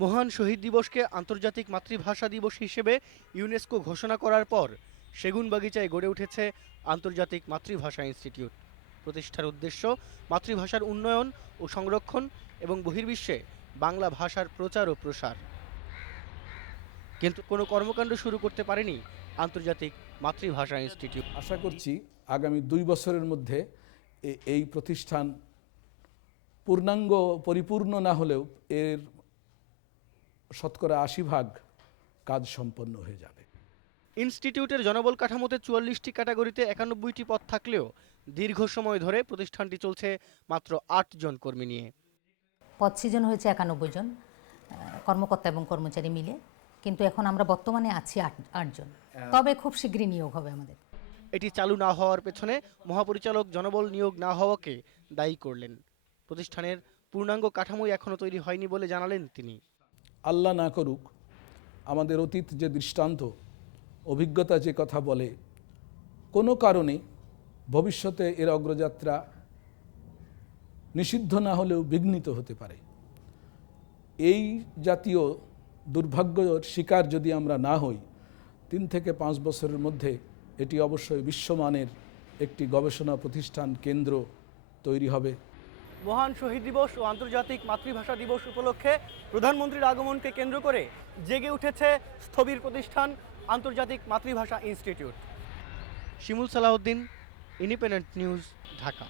মহান শহীদ দিবসকে আন্তর্জাতিক মাতৃভাষা দিবস হিসেবে ইউনেস্কো ঘোষণা করার পর সেগুনবাগিচায় গড়ে উঠেছে আন্তর্জাতিক মাতৃভাষা ইনস্টিটিউট। প্রতিষ্ঠার উদ্দেশ্য মাতৃভাষার উন্নয়ন ও সংরক্ষণ এবং বহির্বিশ্বে বাংলা ভাষার প্রচার ও প্রসার। কিন্তু কোনো কর্মকাণ্ড শুরু করতে পারেনি আন্তর্জাতিক মাতৃভাষা ইনস্টিটিউট। আশা করছি আগামী দুই বছরের মধ্যে এই প্রতিষ্ঠান পূর্ণাঙ্গ, পরিপূর্ণ না হলেও এর শতকরা আশি ভাগ কাজ সম্পন্ন হয়ে যাবে। ইনস্টিটিউটের জনবল কাঠামোতে চুয়াল্লিশটি ক্যাটাগরিতে একানব্বইটি পদ থাকলেও দীর্ঘ সময় ধরে প্রতিষ্ঠানটি চলছে মাত্র আট জন কর্মী নিয়ে। পদ সৃজন হয়েছে একানব্বই জন কর্মকর্তা এবং কর্মচারী মিলে কিন্তু এখন আমরা বর্তমানে আছি আট আটজন তবে খুব শীঘ্রই নিয়োগ হবে আমাদের। এটি চালু না হওয়ার পেছনে মহাপরিচালক জনবল নিয়োগ না হওয়াকে দায়ী করলেন। প্রতিষ্ঠানের পূর্ণাঙ্গ কাঠামোই এখনও তৈরি হয়নি বলে জানালেন তিনি। আল্লাহ না করুক, আমাদের অতীত যে দৃষ্টান্ত, অভিজ্ঞতা যে কথা বলে, কোনো কারণে ভবিষ্যতে এর অগ্রযাত্রা নিষিদ্ধ না হলেও বিঘ্নিত হতে পারে। এই জাতীয় দুর্ভাগ্যর শিকার যদি আমরা না হই, তিন থেকে পাঁচ বছরের মধ্যে এটি অবশ্যই বিশ্বমানের একটি গবেষণা প্রতিষ্ঠান কেন্দ্র তৈরি হবে। মহান শহীদ দিবস ও আন্তর্জাতিক মাতৃভাষা দিবস উপলক্ষে প্রধানমন্ত্রীর আগমনকে কেন্দ্র করে জেগে উঠেছে স্থবির প্রতিষ্ঠান আন্তর্জাতিক মাতৃভাষা institute. Shimul Salauddin independent news Dhaka.